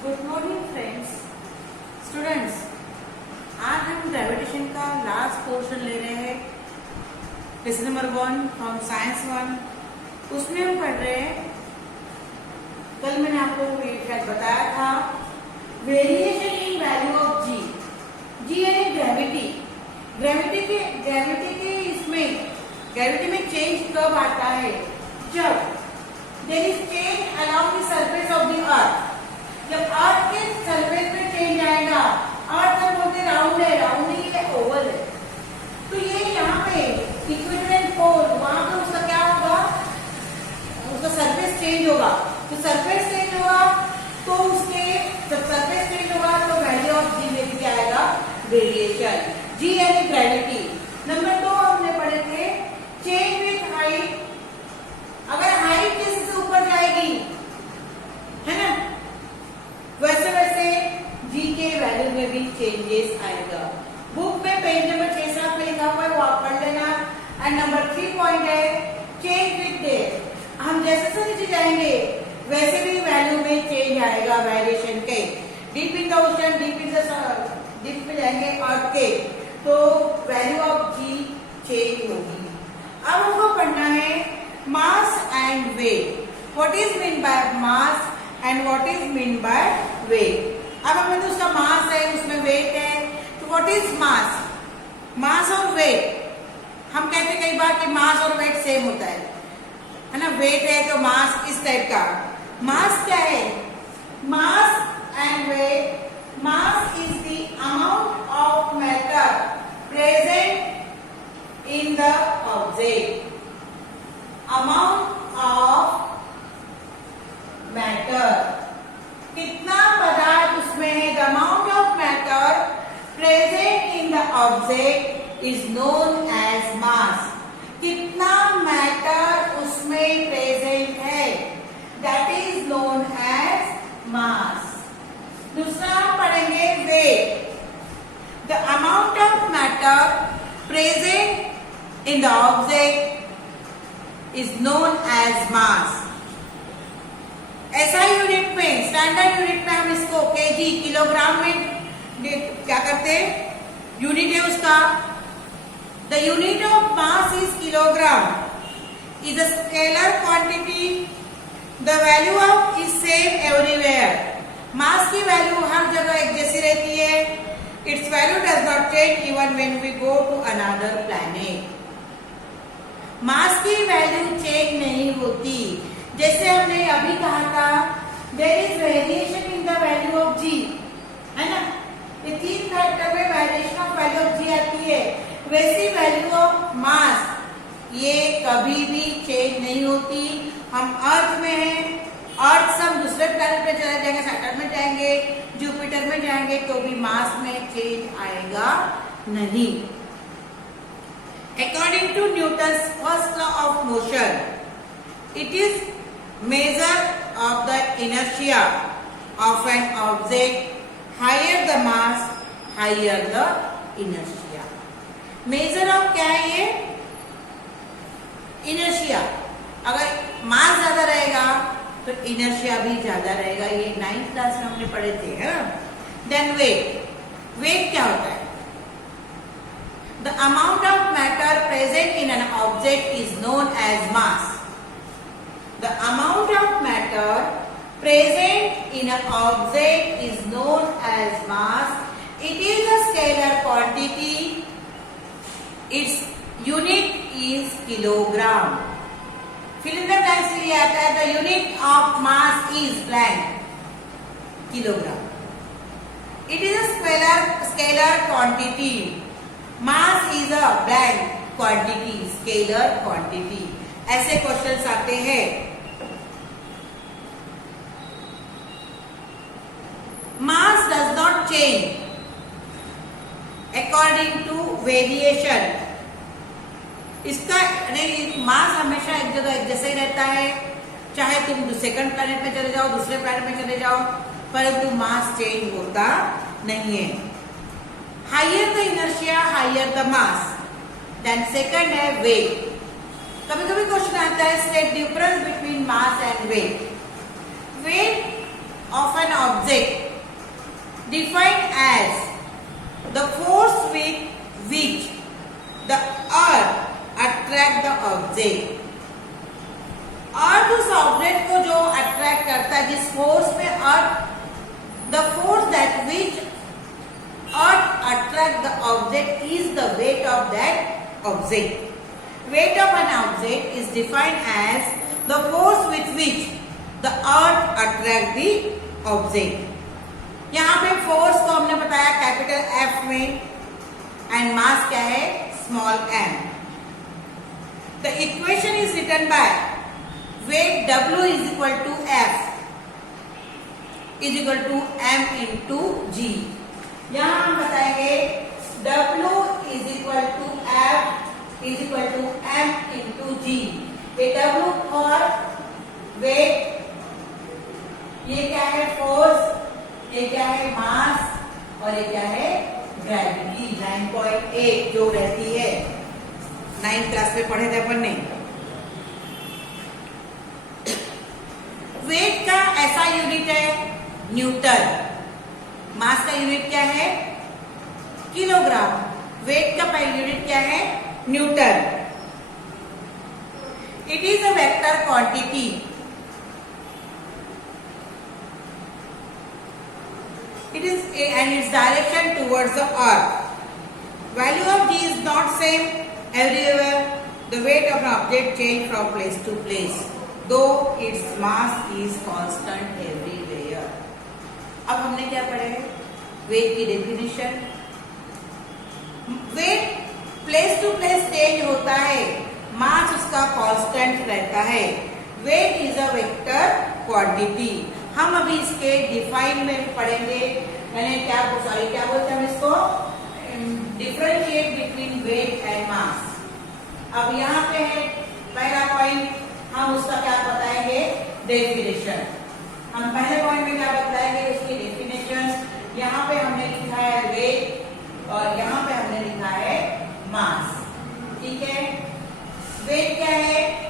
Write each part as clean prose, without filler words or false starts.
Good morning friends, students. आज हम gravitation का लास्ट पोर्शन ले रहे हैं, लेसन नंबर 1 फ्रॉम साइंस 1। उसमें हम पढ़ रहे हैं, कल मैंने आपको शायद बताया था, variation in value of G. G यानी ग्रेविटी। ग्रेविटी में चेंज कब आता है? जब there is change along the surface of the earth. जब अर्थ के सरफेस पे चेंज आएगा, अर्थ हम बोलते राउंड है, राउंड नहीं है, ओवल है। तो ये यहाँ पे इक्वेटर एंड पोल, वहां पे उसका क्या होगा? उसका सरफेस चेंज होगा। तो सरफेस चेंज होगा तो उसके जब सरफेस चेंज होगा तो वैल्यू ऑफ जी में भी आएगा वेरिएशन। जी यानी ग्रेविटी। नंबर 2 हमने पढ़े थे चेंज विथ हाइट। अगर हाइट जैसे से ऊपर जाएगी, है ना, वैसे वैसे जी के वैल्यू में भी चेंजेस आएगा। बुक में पेज नंबर 6-7 पे लिखा हुआ है, वो आप पढ़ लेना। एंड नंबर 3 पॉइंट है चेंज विथ डेप्थ। हम जैसे से नीचे जाएंगे वैसे भी वैल्यू में चेंज आएगा, वेरिएशन के। Deep in the ocean, deep में जाएंगे अर्थ के, तो वैल्यू ऑफ जी चेंज होगी। अब हमको पढ़ना है mass and weight. What is mean by mass and what is mean by weight. अब हमें तो उसका मास है, उसमें वेट है, तो व्हाट इज मास? मास और वेट, हम कहते हैं कई बार कि मास और वेट सेम होता है ना। वेट है तो मास इस टाइप का। मास क्या है? Mass and weight. Mass is the amount of matter present in the object. Amount of matter, कितना पदार्थ उसमें है। The amount of matter present in the object is known as mass. कितना मैटर उसमें present है, that is known as mass. दूसरा हम पढ़ेंगे weight. The amount of matter present in the object is known as mass. SI unit में, standard unit में हम इसको केजी, किलोग्राम में क्या करते हैं? यूनिट है उसका। The unit of mass is kilogram. Is a scalar quantity. The value of is same everywhere. Mass की वैल्यू हर जगह एक जैसी रहती है। Its value does not change even when we go to another planet. Mass की value change नहीं होती। जैसे हमने अभी कहा था, there is variation in the value of G, है ना। ये 3 फैक्टर में variation of value of G आती है। वैसी वैल्यू ऑफ मास ये कभी भी चेंज नहीं होती। हम अर्थ में हैं, अर्थ से हम दूसरे प्लैनेट पे चले जाएंगे, सैटर्न में जाएंगे, जुपिटर में जाएंगे, तो भी मास में चेंज आएगा नहीं। According to Newton's first law of motion, it is measure of the inertia of an object. Higher the mass, higher the inertia. Measure of क्या है ये? Inertia. अगर मास ज्यादा रहेगा तो इनर्शिया भी ज्यादा रहेगा। ये 9th क्लास में हमने पढ़े थे, है ना। Then wait. वेट क्या होता है? The amount of matter present in an object is known as mass. The amount of matter present in an object is known as mass. It is a scalar quantity. Its unit is kilogram. Fill in the blanks के लिए आता है, the unit of mass is blank, kilogram. It is a scalar quantity. Mass is a blank quantity, scalar quantity. ऐसे questions आते हैं। Mass does not change according to variation. इसका mass हमेशा एक जगह एक जैसा ही रहता है, चाहे तुम सेकंड प्लैनेट में चले जाओ, दूसरे प्लैनेट में चले जाओ, परंतु मास चेंज होता नहीं है। Higher the inertia, higher the mass. Then second है weight. कभी कभी क्वेश्चन आता है, state difference between mass and weight. Weight of an object defined as the force with which the earth attract the object. अर्थ उस object को जो attract करता है, जिस फोर्स में earth, the force that which earth attract the object is the weight of that object. Weight of an object is defined as the force with which the earth attract the object. यहां पे force को हमने बताया capital F में, and mass क्या है, small m. The equation is written by weight W is equal to F is equal to M into G. यहां हम बताएंगे W is equal to F is equal to M into G. ये W और weight, ये क्या है force, ये क्या है मास, और ये क्या है ग्रेविटी. 9.8 जो रहती है 9th क्लास में पढ़े थे अपन ने. वेट का ऐसा यूनिट है न्यूटन. मास का यूनिट क्या है, किलोग्राम. वेट का यूनिट क्या है, Newton. It is a vector quantity. It is and its direction towards the earth. Value of G is not same everywhere. The weight of an object change from place to place, though its mass is constant everywhere. अब हमने क्या पढ़े, weight की definition. Weight place to place change होता है, mass उसका constant रहता है. Weight is a vector quantity. हम अभी इसके डिफाइन में पढ़ेंगे. मैंने क्या बोलते हैं इसको, differentiate between weight and mass. अब यहाँ पे है पहला पॉइंट, हम उसका क्या बताएंगे, डेफिनेशन. हम पहले पॉइंट में क्या बताएंगे, उसकी डेफिनेशन. यहाँ पे हमने लिखा है वेट और यहाँ पे हमने लिखा है मास. ठीक है. वेट क्या है,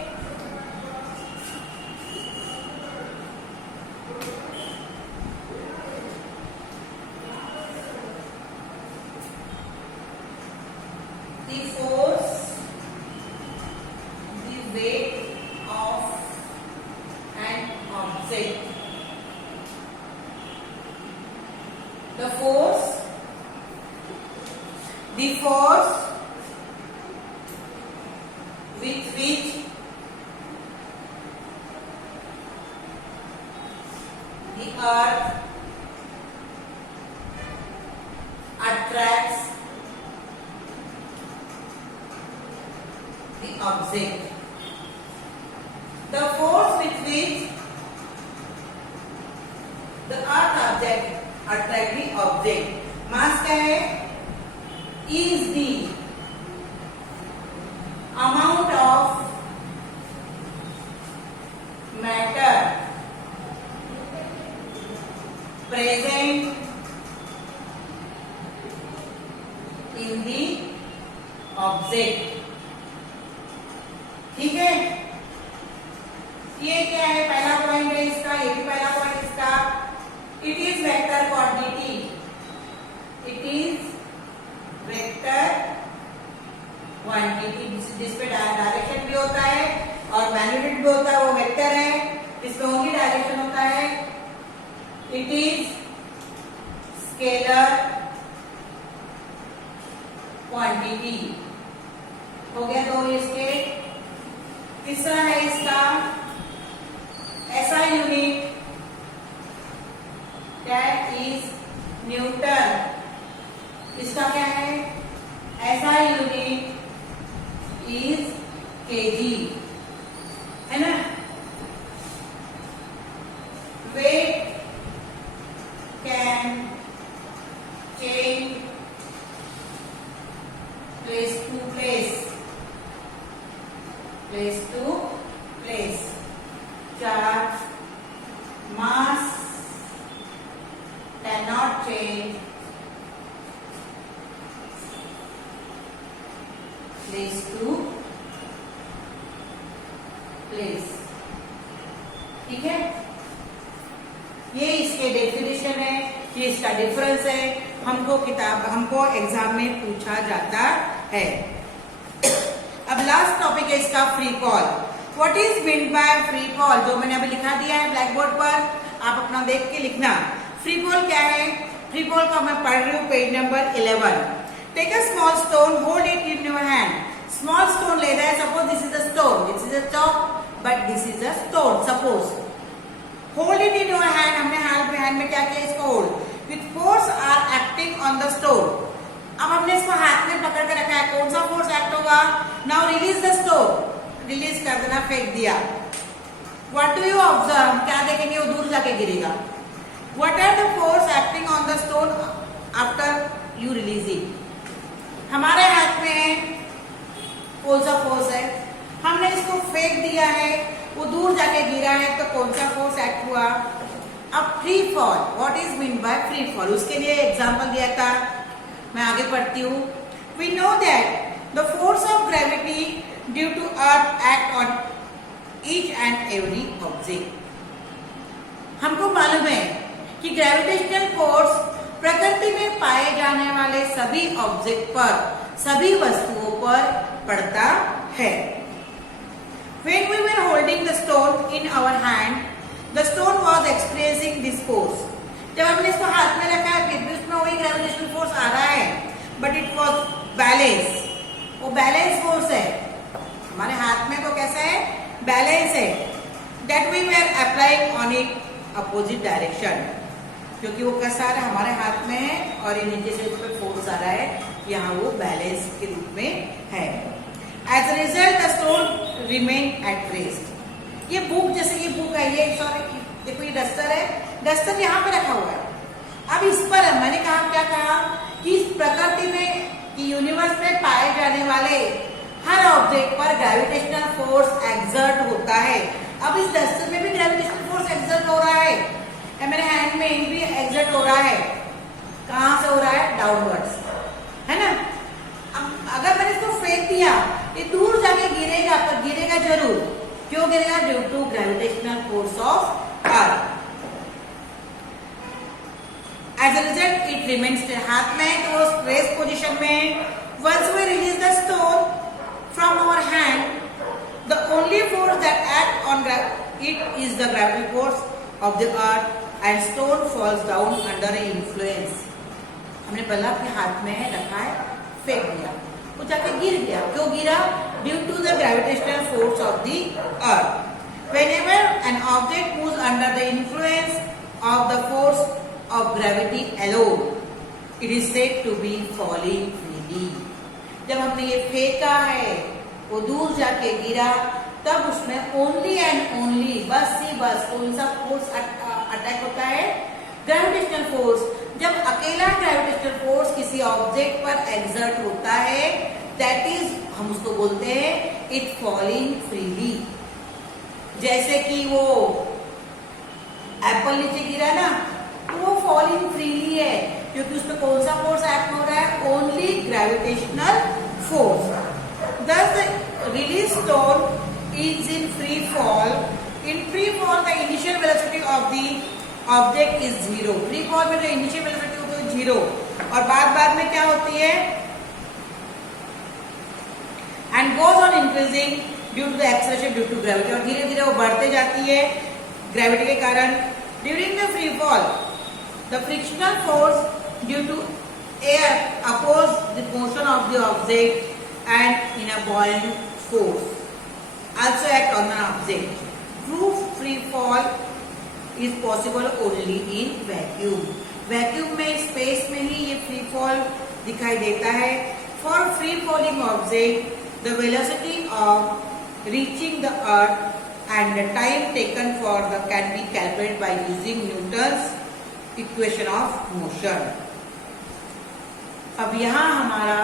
the force, the weight of an object. The force with which the earth attracts the object. The force with which the earth object attract the object. मास क्या है, is the amount of matter present in the object. ठीक है. ये क्या है, पहला point है इसका, ये भी पहला पॉइंट इसका. It is vector quantity. It is vector quantity, जिसपे डायरेक्शन भी होता है और मैग्नीट्यूड भी होता है, वो वेक्टर है. इसमें ओनली डायरेक्शन होता है. It is scalar quantity. हो गया दो इसके. तीसरा है इसका ऐसा यूनिट, दैट इज न्यूटन. इसका क्या है, ऐसा यूनिट इज केजी, है ना. Weight can change place to place. Place to place. Charge, mass cannot change place to place. ठीक है. ये डेफिनेशन है, ये इसका डिफरेंस है, हमको एग्जाम में पूछा जाता है। अब लास्ट टॉपिक है इसका free fall. What is mean by free fall, जो मैंने अभी लिखा दिया है ब्लैक बोर्ड पर, आप अपना देख के लिखना। फ्री फॉल क्या है? फ्री फॉल का मैं पढ़ रही हूँ page number 11। Take a small stone, hold it in your hand. Small stone ले रहा है, suppose this is a stone, this is a chalk, but this is a stone, suppose. Hold it in your hand, हमने hand में क्या किया, इसको hold. With force are acting on the stone. अब हमने इसको हाथ में पकड़ के रखा है, कौन सा फोर्स एक्ट होगा? Now release the stone, release कर देना, फेंक दिया। व्हाट डू यू ऑब्जर्व, क्या देखेंगे? वो दूर जाके गिरेगा। What are the force acting on the stone after you releasing? हमारे हाथ में कौन सा फोर्स है? हमने इसको फेंक दिया है, वो दूर जाके गिरा है, तो कौन सा फोर्स एक्ट हुआ? अब free fall, what is mean by free fall, उसके लिए एग्जांपल दिया था, मैं आगे पढ़ती हूँ। We know that the force of gravity due to earth act on each and every object. हमको मालूम है कि ग्रेविटेशनल फोर्स प्रकृति में पाए जाने वाले सभी ऑब्जेक्ट पर, सभी वस्तुओं पर पड़ता है। When we were holding the stone in our hand, the stone was experiencing this force. जब हमने इसको हाथ में रखा है, फिर भी उसमें वही ग्रेविटेशनल फोर्स आ रहा है, बट इट वॉज बैलेंस। वो बैलेंस फोर्स है, हमारे हाथ में तो कैसा है? बैलेंस है। That we were applying on it opposite direction, क्योंकि वो कैसा आ रहा है, हमारे हाथ में है, और ये नीचे से उस पर फोर्स आ रहा है, यहाँ वो बैलेंस के रूप में है। As a result, the stone remained at rest. ये बुक, जैसे ये बुक है, ये सॉरी देखो ये डस्टर है, डस्टर यहाँ पे रखा हुआ है। अब इस पर मैंने कहा, क्या कहा कि इस प्रकृति में, कि यूनिवर्स में पाए जाने वाले हर ऑब्जेक्ट पर ग्रेविटेशनल फोर्स एक्सर्ट होता है। अब इस डस्टर में भी ग्रेविटेशनल फोर्स एक्सर्ट हो रहा है, मेरे हैंड में भी एक्सर्ट हो रहा है। कहाँ से हो रहा है? डाउनवर्ड्स, है ना। अब अगर मैंने इसको फेंक दिया, ये दूर जाके गिरेगा, पर गिरेगा जरूर। क्यों गिरेगा? Due to gravitational force of earth. As a result it remains, हाथ में है तो वो रेस्ट पोजिशन में। Once we release the stone from our hand, the only force that act on it is the gravity force of the earth and stone falls down under a influence. हमने पहला अपने हाथ में रखा है, फेंक दिया, वो जाके गिर गया। क्यों गिरा? Due to the gravitational force of the earth. Whenever an object moves under the influence of the force of gravity alone, it is said to be falling freely. जब हमने ये फेंका है, वो दूर जाके गिरा, तब उसमें ओनली एंड ओनली, बस ही बस, कौन सा फोर्स अटैक होता है? Gravitational force. जब अकेला ग्रेविटेशनल फोर्स किसी ऑब्जेक्ट पर एक्सर्ट होता है, दैट इज, हम उसको बोलते हैं इट फॉलिंग फ्रीली। जैसे कि वो एप्पल नीचे गिरा ना, तो वो फॉलिंग फ्रीली है, क्योंकि उसमें कौन सा फोर्स एक्ट हो रहा है? Only gravitational force. Thus the released stone is in free fall. In free fall, the initial velocity of the object is 0. Free fall में जो इनिशियल वेलोसिटी होती है 0, और बाद में क्या होती है? And goes on increasing due to the acceleration due to gravity, और धीरे धीरे वो बढ़ते जाती है ग्रेविटी के कारण। During the free fall, the frictional force due to air oppose the motion of the object and in a buoyant force also act on an object. True free fall is possible only in vacuum. Vacuum में, space में ही ये free fall दिखाई देता है। For free falling object, the velocity of reaching the earth and the time taken for the can be calculated by using Newton's equation of motion. अब यहाँ हमारा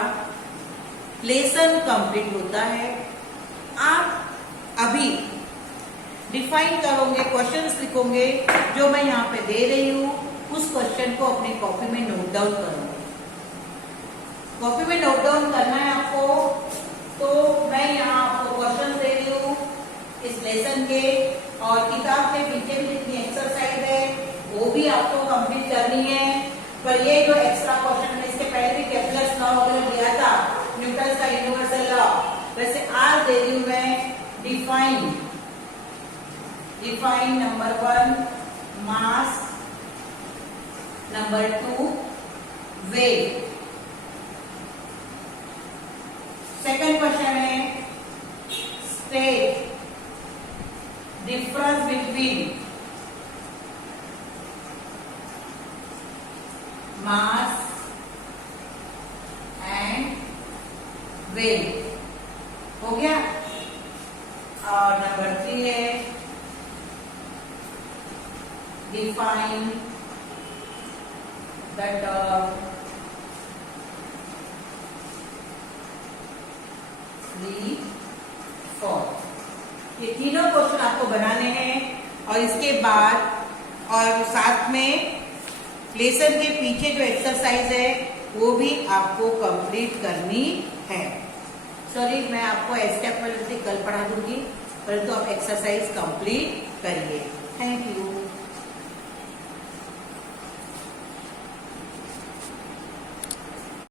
लेसन कंप्लीट होता है। आप अभी डिफाइन करोगे, क्वेश्चंस लिखोगे, जो मैं यहाँ पे दे रही हूँ, उस क्वेश्चन को अपनी कॉपी में नोट डाउन करोगे। कॉपी में नोट डाउन करना है आपको, तो मैं यहाँ आपको क्वेश्चन दे रही हूँ इस लेसन के, और किताब के पीछे भी जितनी एक्सरसाइज है वो भी आपको कंप्लीट करनी है। पर ये जो एक्स्ट्रा क्वेश्चन में इसके पहले भी केपलर्स लॉ वगैरह दिया था, न्यूटन का यूनिवर्सल लॉ, वैसे आज दे रही हूं मैं define number 1 mass, number 2 weight. Second question है state difference between mass and weight. हो गया। और नंबर 3 है define the term free fall. ये तीनों क्वेश्चन आपको बनाने हैं और इसके बाद और साथ में लेसन के पीछे जो एक्सरसाइज है वो भी आपको कंप्लीट करनी है। सॉरी, मैं आपको स्टेप वाइज कल पढ़ा दूंगी, परंतु आप एक्सरसाइज कंप्लीट करिए। Thank you.